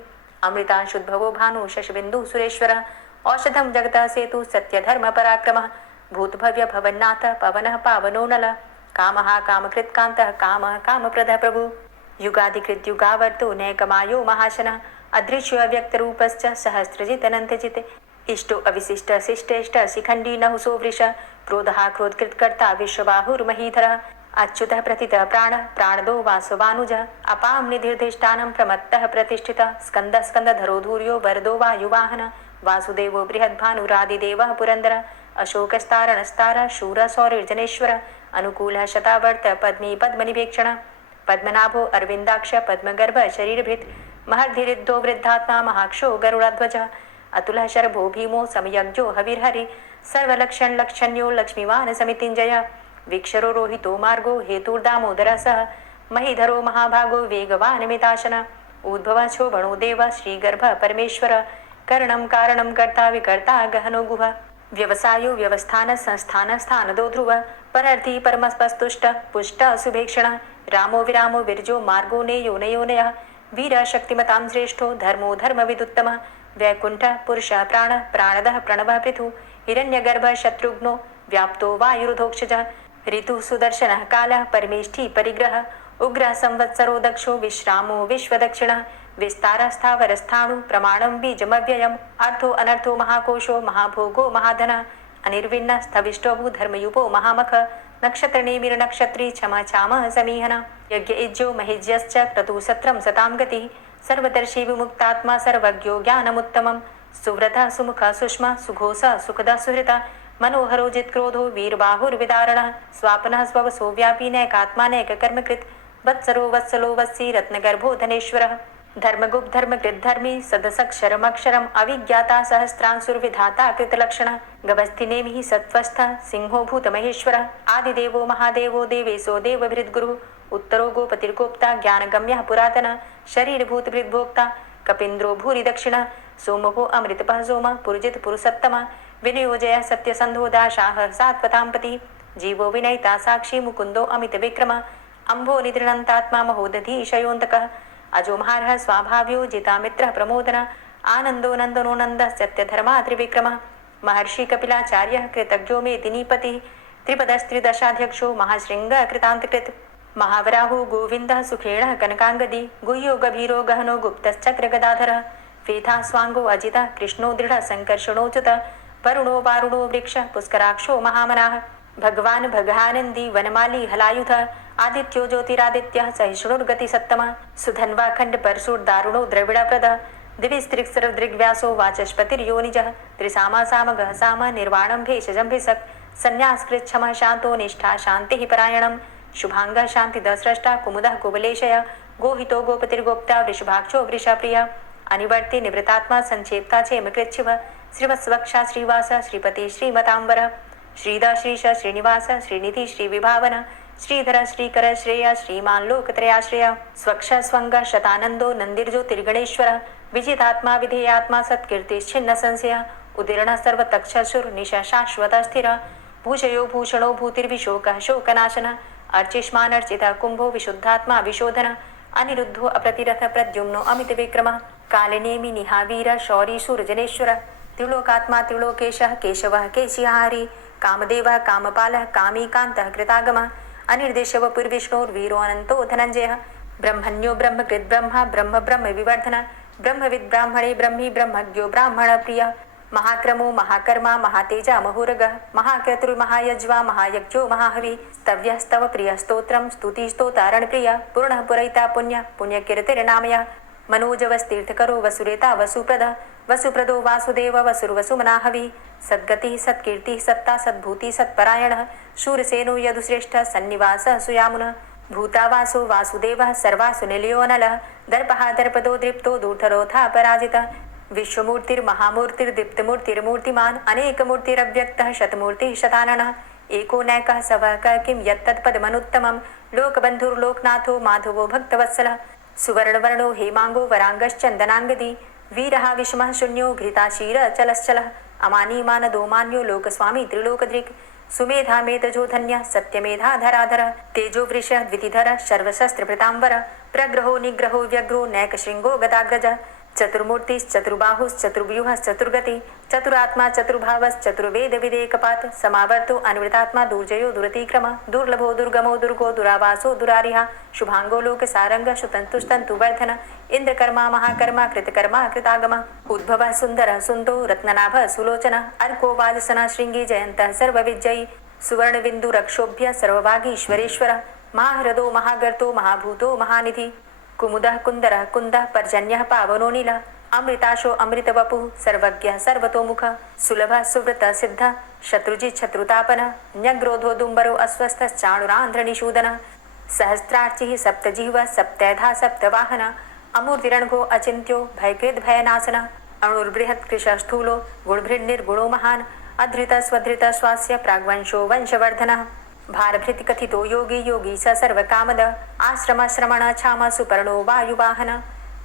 अमृतांशुद्भवो भानु शशबिन्दुः सुरेश्वरः औषधं जगतः सेतु सत्यधर्म पराक्रमः भूतभव्य भवन्नाथ पवनः पावनो नलः कामः कामकृत्कान्तः कामः कामप्रदः प्रभु युगाधिकृत युगावर्तो नैकमायो महाशनः अदृश्यो अव्यक्तरूपश्च सहस्रजित् अनन्तजित् इष्टो अविशिष्ट शिष्टेष्ट शिखण्डी नहुसो वृष क्रोधः क्रोधकृत्कर्ता विश्वबाहुर्महीधरः अच्युतः प्रतितः प्राणः प्राणदो वासवानुजः अपां निधिर्धिष्ठानं प्रमत्तः प्रतिष्ठितः स्कन्दः स्कन्दधरो धूर्यो वरदो वायुवाहनः वासुदेवो बृहद्भानुरादिदेवः पुरन्दरः अशोकस्तारणस्तारः शूरः सौरिर्जनेश्वरः अनुकूलः शतावर्त पद्मी पद्मनिवेक्षणः पद्मनाभो अरविन्दाक्ष पद्मगर्भ शरीरभृत् महर्धिरिद्धो वृद्धात्मा महाक्षो गरुडाध्वजः अतुलः शर्भो भीमो समयज्ञो हविर्हरि सर्वलक्षण्यो लक्ष्मीवान् समितिञ्जयः वीक्षरो रोहितो मार्गो हेतुर्दामोदरः सः महीधरो महाभागो वेगवान् मिताशनः उद्भवः शोभणो देवः श्रीगर्भः परमेश्वरः करणं कारणं कर्ता विकर्ता गहनो गुहः व्यवसायो व्यवस्थान संस्थान स्थानदो ध्रुवः परर्थी परमस्पस्तुष्ट पुष्ट सुभेक्षणः रामो विरामो विरजो मार्गो नेयो नयोनयः वीर शक्तिमतां श्रेष्ठो धर्मो धर्मविदुत्तमः वैकुण्ठः पुरुषः प्राणः प्राणदः प्रणवः पृथु हिरण्यगर्भः शत्रुघ्नो व्याप्तो वायुरुधोक्षजः ऋतुः सुदर्शनः कालः परमेष्ठी परिग्रहः उग्रः संवत्सरो दक्षो विश्रामो विश्वदक्षिणः विस्तारः स्थावरस्थाणु प्रमाणं बीजमव्ययम् अर्थो अनर्थो महाकोशो महाभोगो महाधनः अनिर्विण्णः स्थविष्टोभू धर्मयुपो महामख नक्षत्रनेमिर्नक्षत्री क्षमा क्षामः समीहनः यज्ञ इज्जो महिज्यश्च क्रतुसत्रं सतां गतिः सर्वदर्शी विमुक्तात्मा सर्वज्ञो ज्ञानमुत्तमं सुव्रतः सुमुखः सुष्मा सुघोषः सुखदः सुहृतः मनोहरो जित्क्रोधो वीरबाहुर्विदारणः स्वापनः स्ववसो व्यापी नैकात्मा नैककर्मकृत् वत्सरो वत्सलो वत्सी रत्नगर्भो धनेश्वरः धर्मगुप्त धर्मकृद्धर्मी सदसक्षरमक्षरम् अविज्ञाता सहस्रांशुर्विधाता कृतलक्षणः गभस्तिनेमिः सत्त्वस्थः सिंहो भूतमहेश्वरः आदिदेवो महादेवो देवेशो देवभृद्गुरुः उत्तरो गोपतिर्गोप्ता ज्ञानगम्यः पुरातनः शरीरभूतभृद्भोक्ता कपीन्द्रो भूरि दक्षिणः सोमभो अमृतपः सोमः पुरुजित पुरुषोत्तमः विनियोजय सत्यसन्धो दाशाः सात्वताम्पतिः जीवो विनयिता साक्षी मुकुन्दो अमितविक्रमः अम्भो निद्रणन्तात्मा महोदधी शयोन्तकः अजो महारः स्वाभाव्यो जितामित्रः प्रमोदनः आनन्दो नन्दनो नन्दः सत्यधर्मा त्रिविक्रमः महर्षि कपिलाचार्यः कृतज्ञो मेदिनीपतिः त्रिपदस्त्रिदशाध्यक्षो महाशृङ्गः कृतान्तकृत् महावराहो गोविन्दः सुखेणः कनकाङ्गदी गुह्यो गभीरो गहनो गुप्तश्चक्रगदाधरः फेथा स्वाङ्गो अजितः कृष्णो दृढः सङ्कर्षणोच्युतः वरुणो वारुणो वृक्षः पुष्कराक्षो महामनाः भगवान् भगानन्दी वनमाली हलायुधः आदित्यो ज्योतिरादित्यः सहिष्णुर्गतिसत्तमः सुधन्वाखण्ड परशुर्दारुणो द्रविडप्रदः दिविस्त्रिक्सरदृग्व्यासो वाचस्पतिर्योनिजः त्रिसामा सामगः साम निर्वाणं भेषजं भिषक् सन्न्यासकृच्छमः शान्तो निष्ठा शान्तिः परायणं शुभांग शांति दस्रष्टा कुमुदः कुबलेशय गोहितो गोपतिर्गोप्ता वृषभाक्षो वृषप्रिय अनिवर्ति निवृतात्मा संक्षेप्ता चेमकृच्छिव श्रीवत्सवक्षा श्रीवास श्रीपति श्रीमतांबर श्रीद श्रीश श्रीनिवास श्रीनिधि श्रीविभावन श्रीधर श्रीकर श्रेय श्रीमान लोकत्रयाश्रय स्वक्ष स्वंग शतानंदो नंदिर्ज्योतिर्गणेश्वर विजितात्मा विधेयात्मा सत्कीर्तिश्छिन्न संशय उदीर्ण सर्वतक्षसुर निशा शाश्वत स्थिर भूषयो भूषणो भूतिर्विशोक शोकनाशन अर्चिष्मान अर्चित कुंभो विशुद्धात्मा विशोधन अनिरुद्धो अप्रतिरथ प्रद्युम्नो अमित विक्रम कालिनेमि निहावीर शौरी शूरजनेश्वर त्रिलोकात्मा त्रिलोकेशः केशवः केशिहारी कामदेवः कामपालः कामीकान्तः कृतागम अनिर्देशव पूर्विष्णोर्वीरो अनंतो धनंजयः ब्रह्मण्यो ब्रह्मकृत् ब्रह्म ब्रह्म ब्रह्म विवर्धन ब्रह्मविद् ब्राह्मणे ब्रह्मी ब्रह्मज्ञो ब्राह्मण प्रिय महाक्रमो महाकर्मा महातेजा महोरगः महाक्रतुर्महायज्वा महायज्ञो महाहवि स्तव्यस्तव प्रिय स्तोत्रं स्तुतिस्तोतारण प्रिय पूर्णः पुरैता पुण्य पुण्यकीर्तिर्नामय मनोजवस्तीर्थकरो वसुरेता वसुप्रद वसुप्रदो वासुदेव वसुर्वसुमनाहवि सद्गतिः सत्कीर्तिः सत्ता सद्भूति सत्परायणः शूरसेनो यदुश्रेष्ठः सन्निवासः सुयामुनः भूतावासो वासुदेवः सर्वासु निलयोनलः दर्पः दर्पदो दृप्तो दूर्धरोधा पराजितः विश्वमूर्तिर्महामूर्तिर्दीप्तमूर्तिर्मूर्तिमान् अनेकमूर्तिरव्यक्तः शतमूर्तिः शताननः एको नैकः सवः क किं यत्तत्पदमनुत्तमं लोकबन्धुर्लोकनाथो माधवो भक्तवत्सलः सुवर्णवर्णो हेमांगो वरांगश्चन्दनांगदी वीरः विषमः शून्यो घृताशीरचलश्चलः अमानीमानदो मान्यो लोकस्वामी त्रिलोकदृक् सुमेधा मेधजो धन्यः सत्यमेधाधराधर तेजो वृषः द्वितिधर सर्वशस्त्रभृतांबर प्रग्रहो निग्रहो व्यग्रो नैकशृङ्गो गदाग्रज चतुर्मूर्तिश्चतुर्बाहुश्चतुर्व्यूहश्चतुर्गति चतुरात्मा चतुर्भावश्चतुर्वेद विदेकपात समावर्तो अनिवृतात्मा दुर्जयो दुरतिक्रम दुर्लभो दुर्गमो दुर्गो दुरावासो दुरारिहा शुभांगो लोक सारंग शुतंतुस्तंतु वर्धन इंद्रकर्मा महाकर्मा कृतकर्मा कृतागम उद्भव सुंदर सुंदो रत्ननाभ सुलोचन अर्को वाजसन श्रृंगी जयंत सर्वविजयी सुवर्ण बिंदु रक्षोभ्य सर्वभागीश्वरेश्वर महाहृदो महागर्तो महाभूतो महानिधि कुमुदः कुंदरः कुंदः पर्जन्यः पावनो नीलः अमृताशो अमृतवपुः सर्वज्ञः सर्वतोमुख सुलभः सुव्रतः सिद्धः शत्रुजित् शत्रुतापनः न्यग्रोधो दुम्बरो अस्वस्थश्चाणुरान्ध्रनिषूदनः सहस्रार्चिः सप्तजिह्वः सप्तैधा सप्तवाहनः अमूर्तिरणघो अचिन्त्यो भयकृद् भयनाशनः अणुर्बृहत्कृशः स्थूलो गुणभृन्निर्गुणो महान् अधृतः स्वधृतः स्वास्य प्राग्वंशो वंशवर्धनः भारभृत कथितो योगी योगी स सर्वकामद आश्रम श्रमण छाम सुपर्णो वायुवाहन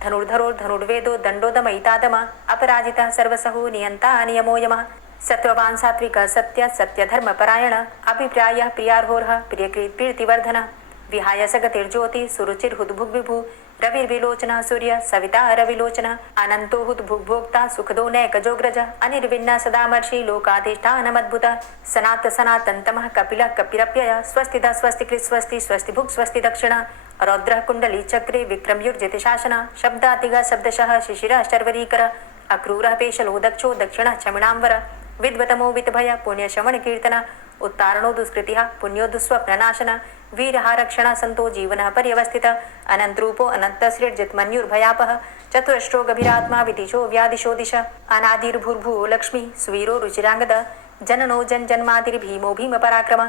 धनुर्धरो धनुर्वेदो दंडोदमयितादम अपराजितः सर्वसहो नियंता नियमो यमः सत्ववान् सात्विक सत्य सत्यधर्मपरायण अभिप्रायः प्रियार्होर्ह प्रियकृत् प्रीतिवर्धन विहाय सगतिर्ज्योति सुरुचिर्हुद्भुग्विभु रविर्विलोचनः सूर्य सविता रविलोचनः अनंतो हुद्भुग्भोक्ता सुखदो नैकजोग्रज अनिर्विण्ण सदामर्षि लोकाधिष्ठानमद्भुत सनात सनातन्तमः कपिलः कपिरप्यय स्वस्तिदा स्वस्तिकृत् स्वस्ति स्वस्तिभुक् स्वस्ति दक्षिण रौद्रः कुण्डली चक्रे विक्रमयुर्जितशासन शब्दातिगः शब्दशः शिशिरः शर्वरीकर अक्रूरः पेशलो दक्षो दक्षिणः क्षमिणाम्बर विद्वतमो वितभय पुण्यशमन कीर्तन उत्तारणो दुष्कृतिः पुण्यो दुःस्वप्ननाशन वीरः रक्षण संतो जीवनः पर्यवस्थित अनंतरूपो अनन्तसृर्जितमन्युर्भयापः चतुरष्ट्रो गभीरात्मा विदिशो व्यादिशो दिश अनादिर्भूर्भुवो लक्ष्मी सुवीरो रुचिरांगद जननो जन्मादिर्भीमो भीम पराक्रम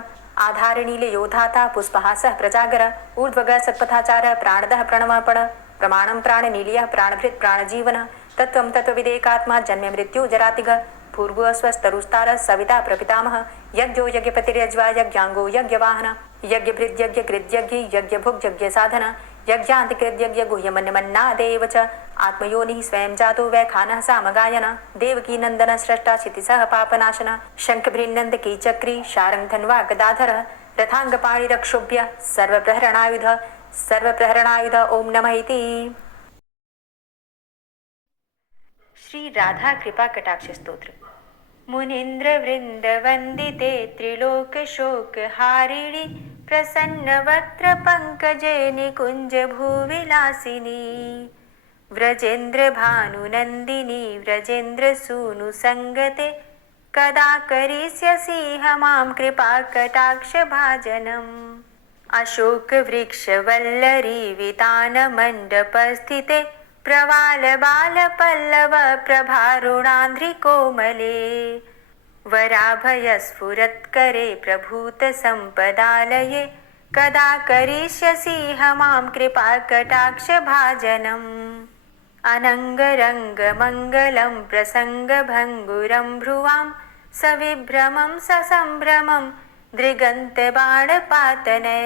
आधारनीलयो धाता पुष्पहासः प्रजागर ऊर्ध्वगः सत्पथाचारः प्राणदः प्रणवपण प्रमाणं प्राणनीलियः प्राणभृत् प्राणजीवन तत्त्वं तत्त्वविदेकात्मा जन्म मृत्यु जरातिग भूर्भुवः स्वस्तरुस्तारः सविता प्रपितामह यज्ञो यज्ञपतिर्यज्वा यज्ञांगो यज्ञवाहन यज्ञभृद्यज्ञकृद्यज्ञ यज्ञभुग्यज्ञसाधन यज्ञान्तिकृद्यज्ञ गुह्यमन्यमन्नादेव च आत्मयोनिः स्वयं जातो वैखानः सामगायन देवकी नंदन स्रष्टा क्षितिसः पापनाशन शङ्खभृन्नन्दकी चक्री शारङ्गधन्वा गदाधरः रथाङ्गपाणिरक्षोभ्य सर्वप्रहरणायुध ओम नमः इति। श्री राधा कृपा कटाक्ष स्तोत्र। मुनीन्द्र वृंद वंदिते त्रिलोक शोक हारिणी प्रसन्न वक्त्र पंकजे निकुंज भूविलासिनी व्रजेन्द्र भानुनंदिनी व्रजेन्द्र सूनु संगते कदा करिष्यसि मां कृपा कटाक्ष भाजनम् अशोक वृक्ष वल्लरी वितान मंडप स्थिते प्रवाल बाल पल्लव प्रभारुणांध्रि कोमले वराभय स्फुरत्करे प्रभूत संपदालये कदा करिष्यसि मां कृपाकटाक्षभाजनम् अनङ्गरङ्गमङ्गलं प्रसङ्गभङ्गुरं भ्रुवां सविभ्रमं ससम्भ्रमं दृगन्तबाणपातने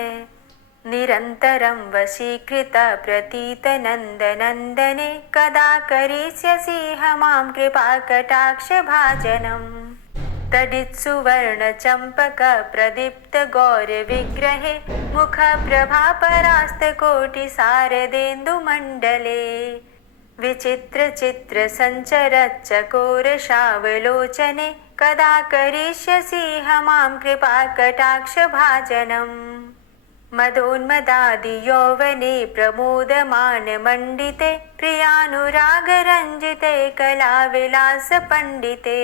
निरन्तरं वशीकृत प्रतीतनन्दनन्दने कदा करिष्यसि मां कृपाकटाक्षभाजनम् तडित्सुवर्णचम्पकप्रदीप्तगौरविग्रहे मुखप्रभापरास्तकोटिसारदेन्दुमण्डले विचित्रचित्रसञ्चरच्चकोरशावलोचने कदा करिष्यसि मां कृपाकटाक्षभाजनम् मदोन्मदादियौवने प्रमोदमानमण्डिते प्रियानुरागरञ्जिते कलाविलासपण्डिते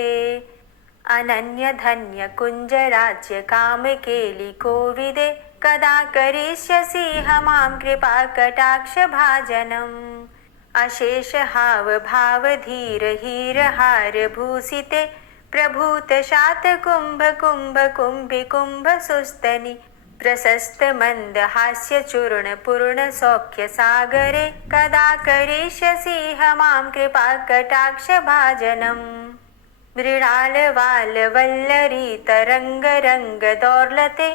अनन्यधन्यकुञ्जराज्यकामकेलिकोविदे कदा करिष्यसि मां कृपाकटाक्षभाजनम् अशेषहावभावधीरहीरहारभूषिते प्रभूतशातकुम्भकुम्भकुम्भिकुम्भसुस्तनि प्रशस्तमन्दहास्यचूर्णपूर्णसौख्यसागरे कदा करिष्यसि मां कृपाकटाक्षभाजनम् मृणालवालवल्लरीतरङ्गरङ्गदौर्लते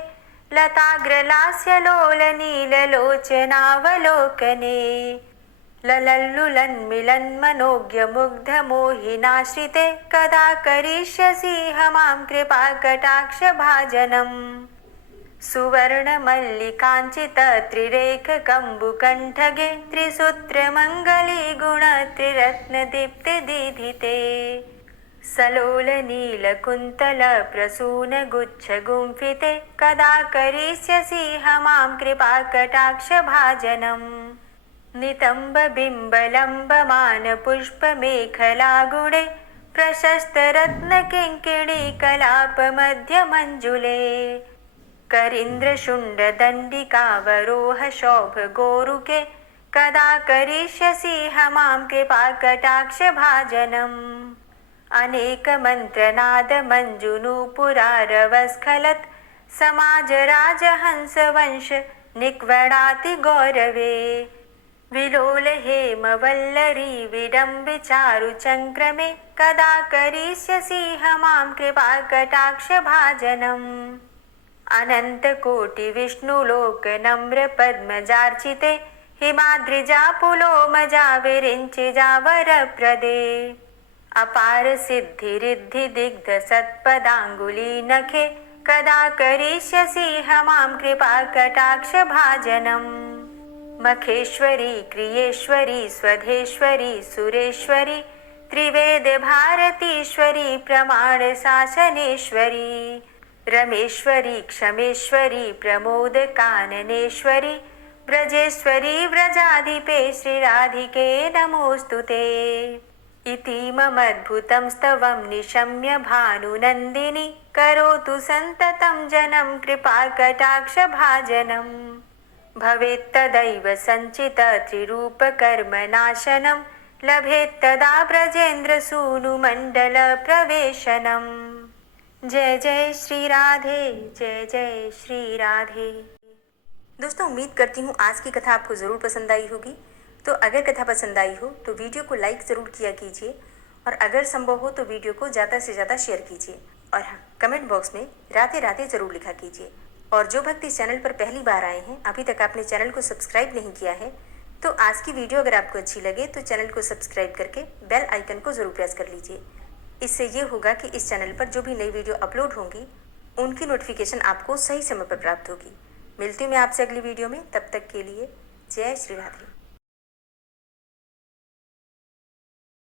लताग्रलास्यलोलनीललोचनावलोकने ललल्लुलन्मिलन्मनोज्ञमुग्धमोहिनाश्रिते कदा करिष्यसि मां कृपाकटाक्षभाजनम् सुवर्णमल्लिकाञ्चितत्रिरेखकम्बुकण्ठगे त्रिसूत्रमङ्गलीगुणत्रिरत्नदीप्तिदीधिते सलोलनीलकुन्तलप्रसूनगुच्छगुम्फिते कदा करिष्यसि मां कृपाकटाक्षभाजनम् नितम्बबिम्बलम्बमानपुष्पमेखलागुणे प्रशस्तरत्नकिङ्किणीकलापमध्यमञ्जुले करीन्द्रशुण्डदण्डिकावरोहशोभगोरुके कदा करिष्यसि मां कृपाकटाक्षभाजनम् अनेकमन्त्रनादमञ्जुनूपुरारवस्खलत् समाजराजहंसवंश निक्वणाति गौरवे विलोलहेमवल्लरी विडम्बिचारुचङ्क्रमे कदा करिष्यसि मां कृपाकटाक्षभाजनम् अनन्तकोटिविष्णुलोकनम्रपद्मजार्चिते हिमाद्रिजापुलोमजाविरिञ्चिजावरप्रदे अपारसिद्धिरिद्धिदिग्धसत्पदाङ्गुलीनखे कदा करिष्यसि मां कृपाकटाक्षभाजनम् मखेश्वरी क्रियेश्वरी स्वधेश्वरी सुरेश्वरी त्रिवेदभारतीश्वरी प्रमाणशासनेश्वरी रमेश्वरी क्षमेश्वरी प्रमोदकाननेश्वरी व्रजेश्वरी व्रजाधिपे श्रीराधिके नमोऽस्तुते इतीममद्भुतं स्तवं निशम्य भानुनन्दिनी करोतु सन्ततं जनं कृपाकटाक्षभाजनम् भवेत्तदैव सञ्चितत्रिरूपकर्मनाशनं लभेत्तदा ब्रजेन्द्रसूनुमण्डलप्रवेशनम् जय जय श्री राधे, जय जय श्री राधे। दोस्तों, उम्मीद करती हूँ आज की कथा आपको ज़रूर पसंद आई होगी। तो अगर कथा पसंद आई हो तो वीडियो को लाइक ज़रूर किया कीजिए और अगर संभव हो तो वीडियो को ज़्यादा से ज़्यादा शेयर कीजिए और हाँ, कमेंट बॉक्स में राधे राधे ज़रूर लिखा कीजिए। और जो भक्त इस चैनल पर पहली बार आए हैं, अभी तक आपने चैनल को सब्सक्राइब नहीं किया है, तो आज की वीडियो अगर आपको अच्छी लगे तो चैनल को सब्सक्राइब करके बेल आइकन को ज़रूर प्रेस कर लीजिए। इससे ये होगा कि इस चैनल पर जो भी नई वीडियो अपलोड होंगी उनकी नोटिफिकेशन आपको सही समय पर प्राप्त होगी। मिलती हूँ मैं आपसे अगली वीडियो में, तब तक के लिए जय श्री राधे।